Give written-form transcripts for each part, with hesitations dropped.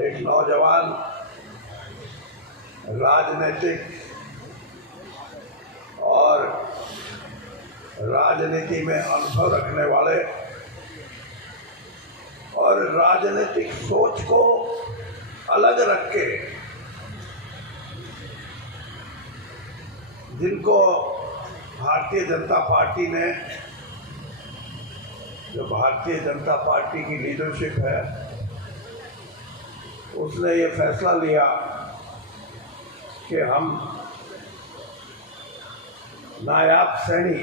एक नौजवान राजनीतिक और राजनीति में अनुभव रखने वाले और राजनीतिक सोच को अलग रख के जिनको भारतीय जनता पार्टी ने, जो भारतीय जनता पार्टी की लीडरशिप है, उसने ये फैसला लिया कि हम नायब सैनी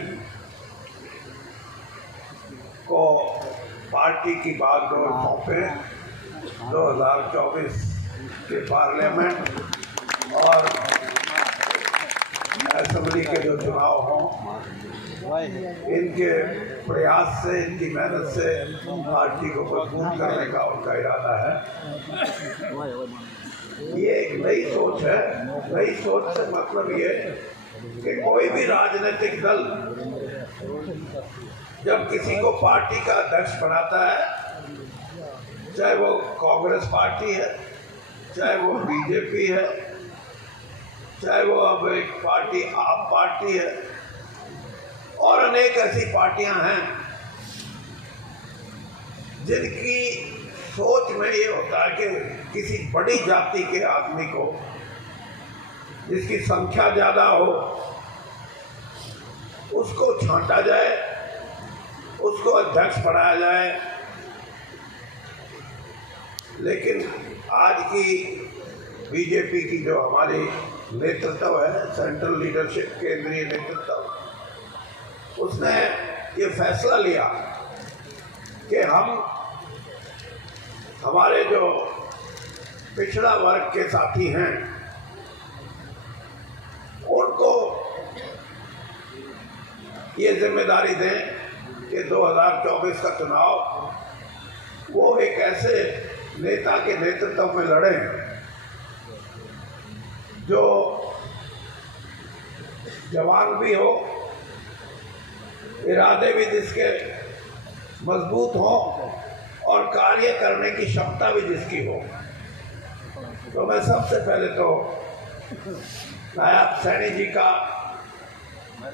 को पार्टी की बागडोर सौंपें 2024 के पार्लियामेंट और असेंबली के जो चुनाव हों, इनके प्रयास से, इनकी मेहनत से पार्टी को मजबूत करने का उनका इरादा है। ये एक नई सोच है। नई सोच से मतलब ये कि कोई भी राजनीतिक दल जब किसी को पार्टी का अध्यक्ष बनाता है, चाहे वो कांग्रेस पार्टी है, चाहे वो बीजेपी है, चाहे वो अब एक पार्टी आप पार्टी है और अनेक ऐसी पार्टियां हैं जिनकी सोच में ये होता है कि किसी बड़ी जाति के आदमी को, जिसकी संख्या ज़्यादा हो, उसको छांटा जाए, उसको अध्यक्ष बनाया जाए। लेकिन आज की बीजेपी की जो हमारी नेतृत्व है, सेंट्रल लीडरशिप, केंद्रीय नेतृत्व, उसने ये फैसला लिया कि हम हमारे जो पिछड़ा वर्ग के साथी हैं उनको ये जिम्मेदारी दें कि 2024 का चुनाव वो एक ऐसे नेता के नेतृत्व में लड़ें जो जवान भी हो, इरादे भी जिसके मजबूत हों और कार्य करने की क्षमता भी जिसकी हो। तो मैं सबसे पहले तो नायब सैनी जी का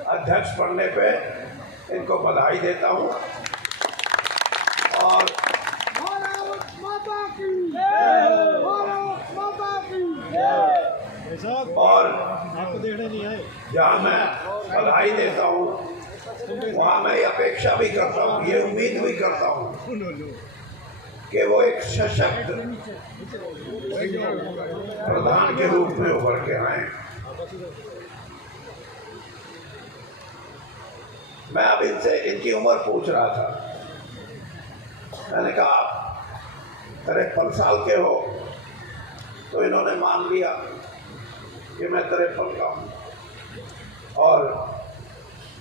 अध्यक्ष बनने पे इनको बधाई देता हूँ और आपको देखने नहीं आए। जहाँ मैं बधाई देता हूँ वहाँ मैं ये अपेक्षा भी करता हूँ, ये उम्मीद भी करता हूँ कि वो एक सशक्त प्रधान के रूप में उभर के आए। मैं अब इनसे इनकी उम्र पूछ रहा था। मैंने कहा 53 साल के हो, तो इन्होंने मान लिया कि मैं 53 का हूँ और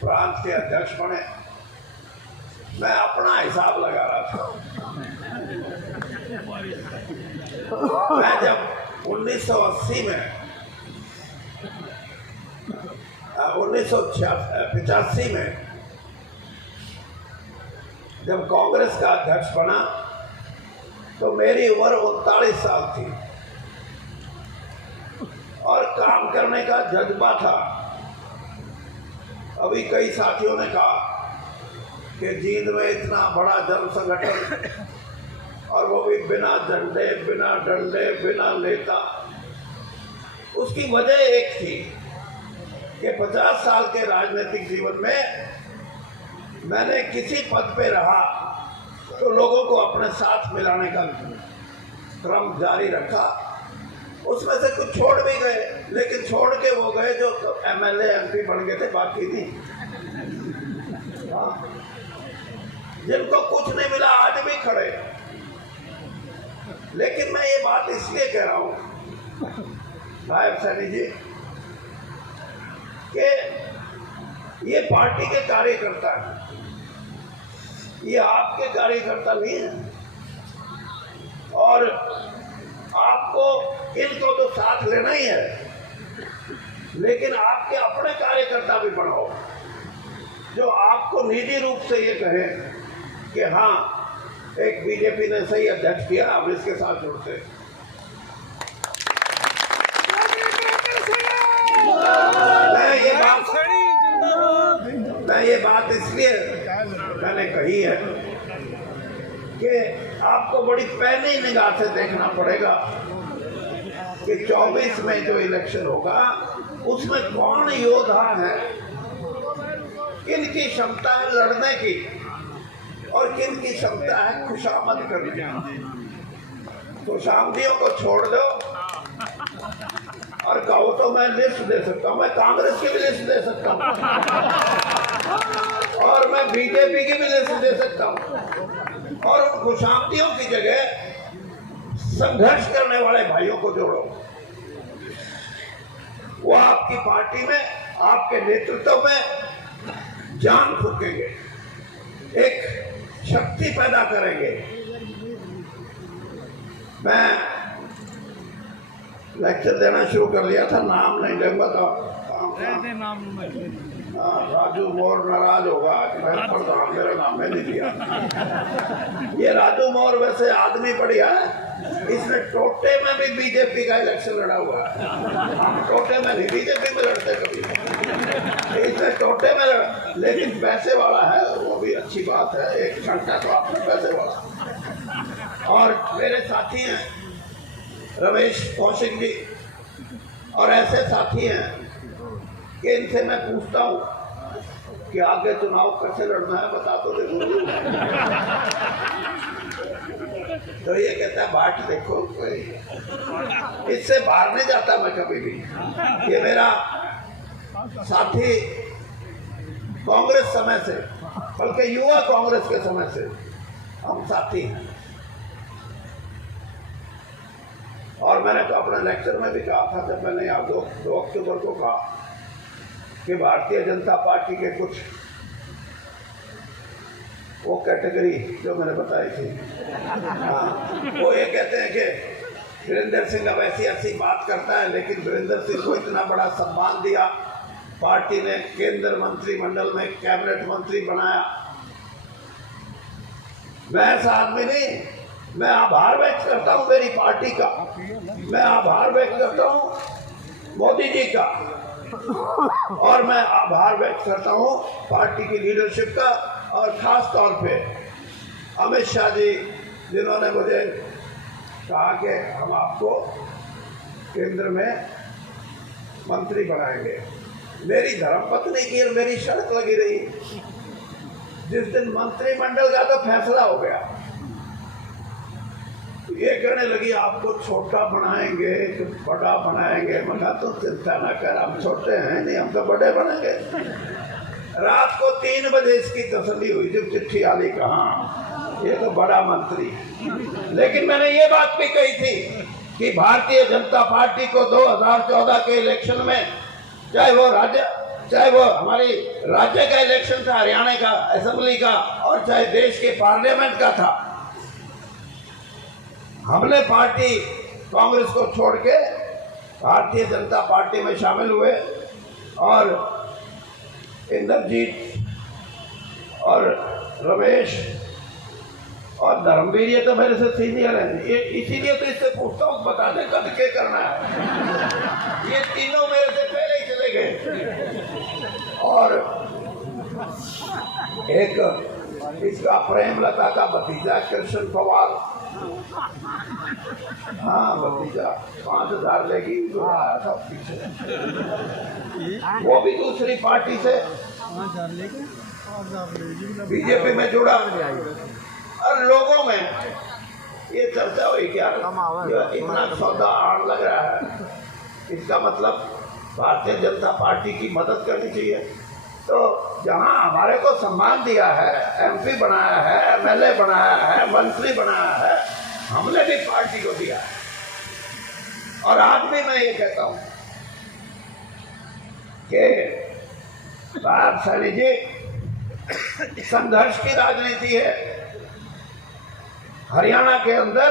प्रांत के अध्यक्ष बने। मैं अपना हिसाब लगा रहा था। मैं जब 1980 में 1985 में जब कांग्रेस का अध्यक्ष बना तो मेरी उम्र 39 साल थी और काम करने का जज्बा था। अभी कई साथियों ने कहा कि जींद में इतना बड़ा जन संगठन और वो भी बिना झंडे, बिना डंडे, बिना नेता। उसकी वजह एक थी कि 50 साल के राजनीतिक जीवन में मैंने किसी पद पे रहा तो लोगों को अपने साथ मिलाने का क्रम जारी रखा। उसमें से कुछ छोड़ भी गए, लेकिन छोड़ के वो गए जो एमएलए एमपी बन गए थे, बाकी नहीं। जिनको कुछ नहीं मिला आज भी खड़े। लेकिन मैं ये बात इसलिए कह रहा हूँ नायब सैनी जी कि ये पार्टी के कार्यकर्ता हैं, ये आपके कार्यकर्ता नहीं है और आपको इनको तो साथ लेना ही है, लेकिन आपके अपने कार्यकर्ता भी बनाओ जो आपको निजी रूप से ये कहें कि हाँ, एक बीजेपी ने सही अध्यक्ष किया, अब इसके साथ जुड़ते। ये बात इसलिए मैंने कही है कि आपको बड़ी पैनी निगाह से देखना पड़ेगा कि 24 में जो इलेक्शन होगा उसमें कौन योद्धा है, किन की क्षमता है लड़ने की और किन की क्षमता है खुशामद करने की। खुशामदियों को छोड़ दो और कहो तो मैं लिस्ट दे सकता हूँ, मैं कांग्रेस की भी लिस्ट दे सकता हूँ और मैं बीजेपी की भी लिस्ट दे सकता हूँ, और उन खुशामदियों की जगह संघर्ष करने वाले भाइयों को जोड़ो। वो आपकी पार्टी में, आपके नेतृत्व में जान फूकेंगे, एक शक्ति पैदा करेंगे। मैं लेक्चर देना शुरू कर लिया था, नाम नहीं लूंगा तो राजू मोर नाराज होगा कि मैं प्रधान मेरा नाम है नहीं दिया। ये राजू मोर वैसे आदमी बढ़िया है, इसने टोटे में भी बीजेपी का इलेक्शन लड़ा हुआ है। हम टोटे में नहीं बीजेपी में लड़ते कभी, इसने टोटे में लड़ा, लेकिन पैसे वाला है, वो भी अच्छी बात है, एक घंटा तो आपने पैसे वाला। और मेरे साथी हैं रमेश कौशिक जी, और ऐसे साथी हैं कि इनसे मैं पूछता हूँ कि आगे चुनाव कैसे लड़ना है, बता तो देखो। तो ये कहता है बाट देखो, कोई इससे बाहर नहीं जाता मैं कभी भी। ये मेरा साथी कांग्रेस समय से, बल्कि युवा कांग्रेस के समय से हम साथी हैं। और मैंने तो अपने लेक्चर में भी कहा था, जब मैंने यहाँ 2 अक्टूबर को कहा कि भारतीय जनता पार्टी के कुछ वो कैटेगरी जो मैंने बताई थी, हाँ, वो ये कहते हैं कि वीरेंद्र सिंह अब ऐसी बात करता है, लेकिन वीरेंद्र सिंह को इतना बड़ा सम्मान दिया, पार्टी ने केंद्र मंत्रिमंडल में कैबिनेट मंत्री बनाया। मैं ऐसा आदमी नहीं, मैं आभार व्यक्त करता हूँ मेरी पार्टी का, मैं आभार व्यक्त करता हूँ मोदी जी का, और मैं आभार व्यक्त करता हूँ पार्टी की लीडरशिप का, और खास तौर पे अमित शाह जी, जिन्होंने मुझे कहा कि हम आपको केंद्र में मंत्री बनाएंगे। मेरी धर्मपत्नी की और मेरी शर्त लगी रही, जिस दिन मंत्रिमंडल का तो फैसला हो गया, ये कहने लगी आपको छोटा बनाएंगे तो बड़ा बनाएंगे। मैं तो चिंता ना कर, हम छोटे हैं नहीं, हम तो बड़े बनेंगे। रात को 3 बजे इसकी तसल्ली हुई जब चिट्ठी आ गई, कहा ये तो बड़ा मंत्री। लेकिन मैंने ये बात भी कही थी कि भारतीय जनता पार्टी को 2014 के इलेक्शन में, चाहे वो हमारी राज्य का इलेक्शन था, हरियाणा का असेंबली का, और चाहे देश के पार्लियामेंट का था, हमने पार्टी कांग्रेस को छोड़ के भारतीय जनता पार्टी में शामिल हुए, और इंद्रजीत और रमेश और धर्मवीर ये तो मेरे से सीनियर हैं, ये इसीलिए तो इससे पूछता हूँ बता दें कब क्या करना है। ये तीनों मेरे से पहले ही चले गए। और एक इसका प्रेमलता का भतीजा कृष्ण पवार, हाँ भतीजा 5000 लेगी, जो आया था पीछे, वो भी दूसरी पार्टी से बीजेपी में जुड़ा। और लोगों में ये चर्चा हुई क्या इतना सौदा आड़ लग रहा है, इसका मतलब भारतीय जनता पार्टी की मदद करनी चाहिए। तो जहां हमारे को सम्मान दिया है, एमपी बनाया है, एमएलए बनाया है, मंत्री बनाया है, हमने भी पार्टी को दिया है। और आज भी मैं ये कहता हूं कि साहब सैनी जी, संघर्ष की राजनीति है। हरियाणा के अंदर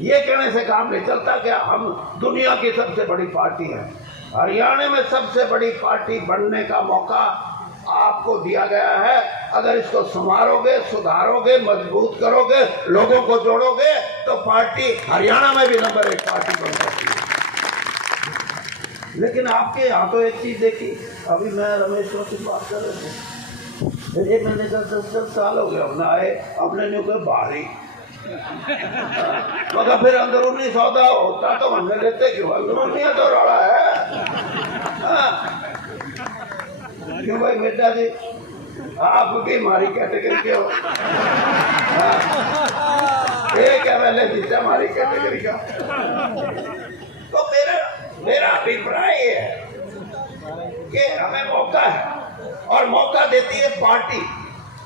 ये कहने से काम नहीं चलता कि हम दुनिया की सबसे बड़ी पार्टी हैं। हरियाणा में सबसे बड़ी पार्टी बनने का मौका आपको दिया गया है। अगर इसको संवारोगे, सुधारोगे, मजबूत करोगे, लोगों को जोड़ोगे, तो पार्टी हरियाणा में भी नंबर 1 पार्टी बन सकती है। लेकिन आपके यहाँ तो एक चीज देखी, अभी मैं रमेश से बात कर रहे थे, फिर एक महीने का 10 साल हो गया अपने आए, अपने न्यू के भारी मगर फिर अंदरूनी सौदा होता तो हमने लेते क्यों, अंदरूनी तो रहा है। क्यों भाई बेटा जी, आप भी हमारी कैटेगरी के हो, एक एमएलए जीता हमारी कैटेगरी का। तो मेरा अभिप्राय ये है कि हमें मौका है और मौका देती है पार्टी,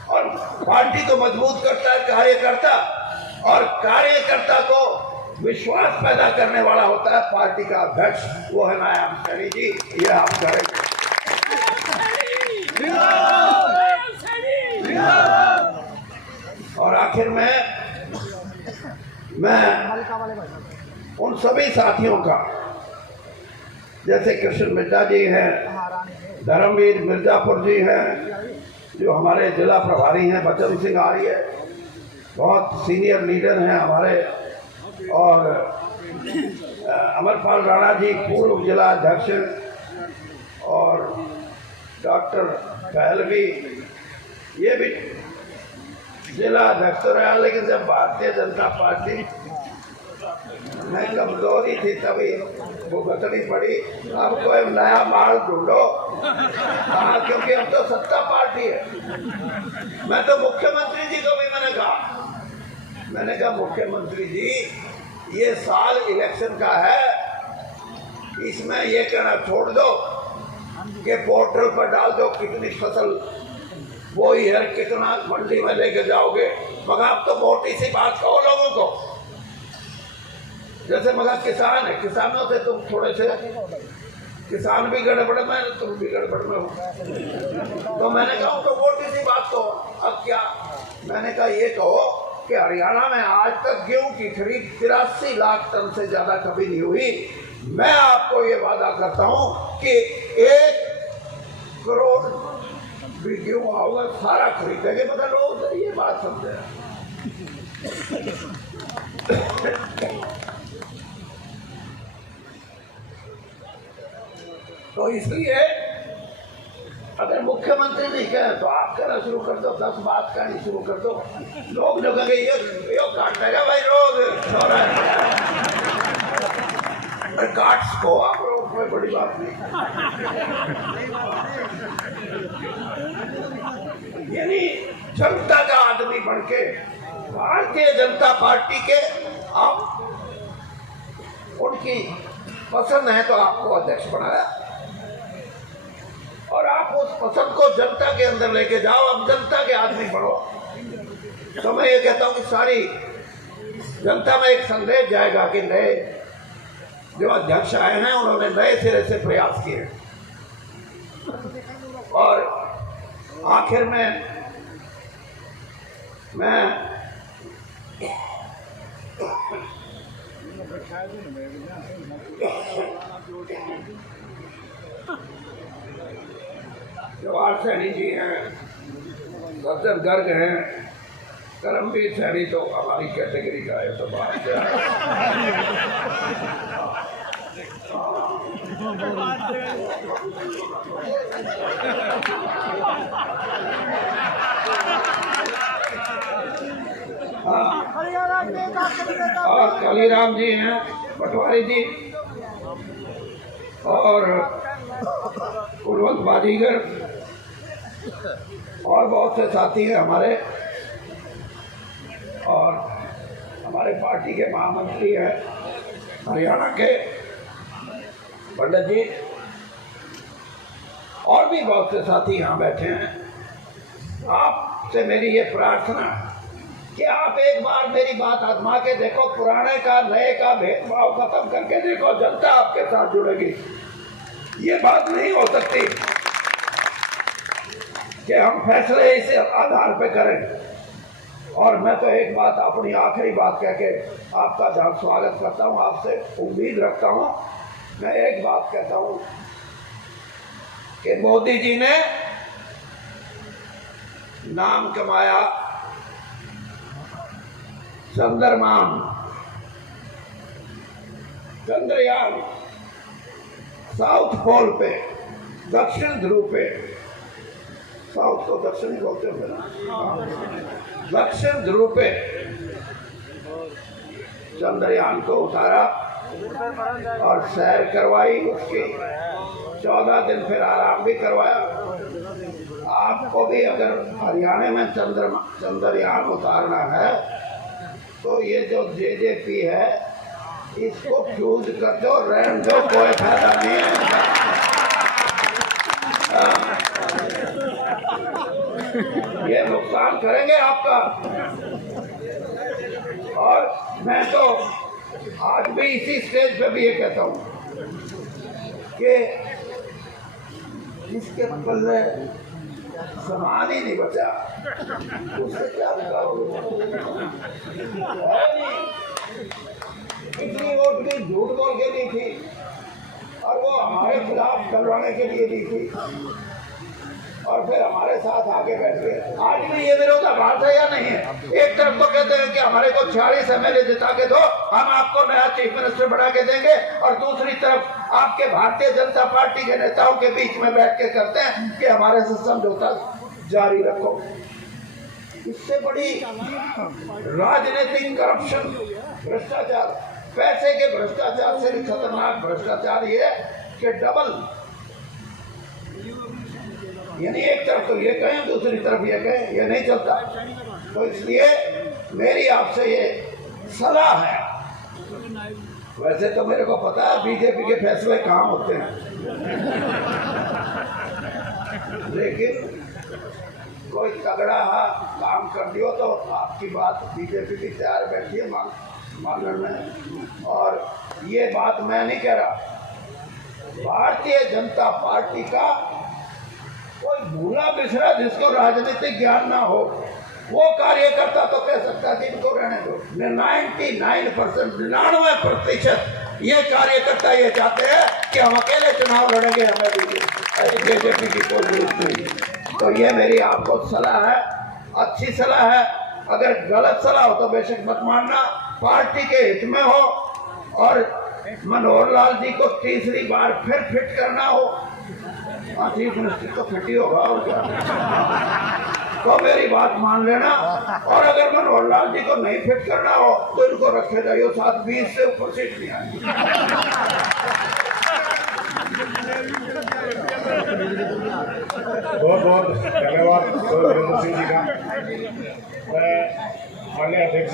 और पार्टी को मजबूत करता है कार्यकर्ता, और कार्यकर्ता को विश्वास पैदा करने वाला होता है पार्टी का अध्यक्ष, वो है नायाब सैनी जी। ये आप करेंगे। और आखिर में मैं उन सभी साथियों का, जैसे कृष्ण मिर्जा जी हैं, धर्मवीर मिर्जापुर जी हैं, जो हमारे जिला प्रभारी हैं, बचन सिंह आर्य बहुत सीनियर लीडर हैं हमारे, और अमरपाल राणा जी पूर्व जिला अध्यक्ष, और डॉक्टर पहलवी ये भी जिला अध्यक्ष रहा, लेकिन जब भारतीय जनता पार्टी में कमजोरी थी तभी वो घटनी पड़ी। अब कोई नया माल ढूंढो, क्योंकि अब तो सत्ता पार्टी है। मैं तो मुख्यमंत्री जी को भी मैंने कहा मुख्यमंत्री जी, ये साल इलेक्शन का है, इसमें ये कहना छोड़ दो कि पोर्टल पर डाल दो कितनी फसल बोई है, कितना मंडी में लेके जाओगे, मगर आप तो मोटी सी बात कहो लोगों को। जैसे मगर किसान है, किसानों से तुम थोड़े से, किसान भी गड़बड़ में, तुम भी गड़बड़ में हो। तो मैंने कहा तो मोटी सी बात कहो। अब क्या, मैंने कहा ये कहो कि हरियाणा में आज तक गेहूं की खरीद 83 लाख टन से ज्यादा कभी नहीं हुई। मैं आपको ये वादा करता हूं कि 1 करोड़ भी गेहूं होगा, सारा खरीदेंगे। मतलब लोग ये बात समझे। तो इसलिए अगर मुख्यमंत्री नहीं कहे तो आप कहना शुरू कर दो, 10 बात कहनी शुरू कर दो। लोग जो कहेंगे ये काट देगा भाई, रोग काट्स को आप लोग, कोई बड़ी बात नहीं। यानी जनता का आदमी बनके भारतीय जनता पार्टी के आप, उनकी पसंद है तो आपको अध्यक्ष बनाया, और आप उस पसंद को जनता के अंदर लेके जाओ। अब जनता के आदमी बनो। तो मैं ये कहता हूं कि सारी जनता में एक संदेश जाएगा कि नए जो अध्यक्ष आए हैं उन्होंने नए सिरे से प्रयास किए। और आखिर में मैं जवाहर सैनी जी हैं, सज्जन गर्ग हैं, करमवीर सैनी तो हमारी कैटेगरी का है, तो बात से और कालीराम जी हैं, पटवारी जी, और कुलवंत बाजीगर, और बहुत से साथी हैं हमारे, और हमारे पार्टी के महामंत्री हैं हरियाणा के पंडित जी, और भी बहुत से साथी यहाँ बैठे हैं। आपसे मेरी ये प्रार्थना है कि आप एक बार मेरी बात आजमा के देखो, पुराने का नए का भेदभाव खत्म करके देखो, जनता आपके साथ जुड़ेगी। ये बात नहीं हो सकती कि हम फैसले इस आधार पे करें। और मैं तो एक बात, अपनी आखिरी बात कह के आपका जहाँ स्वागत करता हूँ, आपसे उम्मीद रखता हूँ। मैं एक बात कहता हूँ कि मोदी जी ने नाम कमाया चंद्रयान साउथ पोल पे, दक्षिण ध्रुव पे, साउथ को दक्षिण ही बोलते हैं ना, दक्षिण ध्रुव पे चंद्रयान को उतारा और सैर करवाई उसकी, 14 दिन फिर आराम भी करवाया। आपको भी अगर हरियाणा में चंद्रयान उतारना है तो ये जो जेजेपी है इसको फ्यूज कर दो, रहने दो, कोई फायदा नहीं है। ये नुकसान करेंगे आपका। और मैं तो आज भी इसी स्टेज पे भी ये कहता हूँ कि जिसके पल्ले सामान ही नहीं बचा उससे क्या इतनी वोट भी झूठ बोल के दी थी और वो हमारे खिलाफ चलवाने के लिए दी थी और फिर हमारे साथ आके बैठ गए। आज भी ये विरोधाभास है या नहीं है? एक तरफ तो कहते हैं कि हमारे को 46 एमएलए जिता के दो, हम आपको नया चीफ मिनिस्टर बना के देंगे, और दूसरी तरफ आपके भारतीय जनता पार्टी के नेताओं के बीच में बैठ के करते हैं कि हमारे से समझौता जारी रखो। इससे बड़ी राजनीतिक करप्शन, भ्रष्टाचार, पैसे के भ्रष्टाचार से भी खतरनाक भ्रष्टाचार ये है कि डबल, यानी एक तरफ तो ये कहें दूसरी तरफ ये कहें, ये नहीं चलता। तो इसलिए मेरी आपसे ये सलाह है। वैसे तो मेरे को पता है बीजेपी के फैसले कहाँ होते हैं, लेकिन कोई तगड़ा काम कर दियो तो आपकी बात बीजेपी भी तैयार बैठी है मानने में। और ये बात मैं नहीं कह रहा, भारतीय जनता पार्टी का कोई भूला बिसरा जिसको राजनीतिक ज्ञान ना हो वो कार्यकर्ता तो कह सकता है इनको रहने दो। 99% ये कार्यकर्ता ये चाहते हैं कि हम अकेले चुनाव लड़ेंगे, हमें बीजेपी की कोई जरूरत नहीं। तो ये मेरी आपको सलाह है, अच्छी सलाह है। अगर गलत सलाह हो तो बेशक मत मानना, पार्टी के हित में हो और मनोहर लाल जी को तीसरी बार फिर फिट करना हो, चीफ मिनिस्टर तो फिट ही होगा और क्या, तो मेरी बात मान लेना। और अगर मनोहर लाल जी को नहीं फिट करना हो तो इनको रखे जाइए, 7-20 से ऊपर सीट नहीं आएगी। बहुत बहुत धन्यवाद सिंह जी का। मैं माननीय अध्यक्ष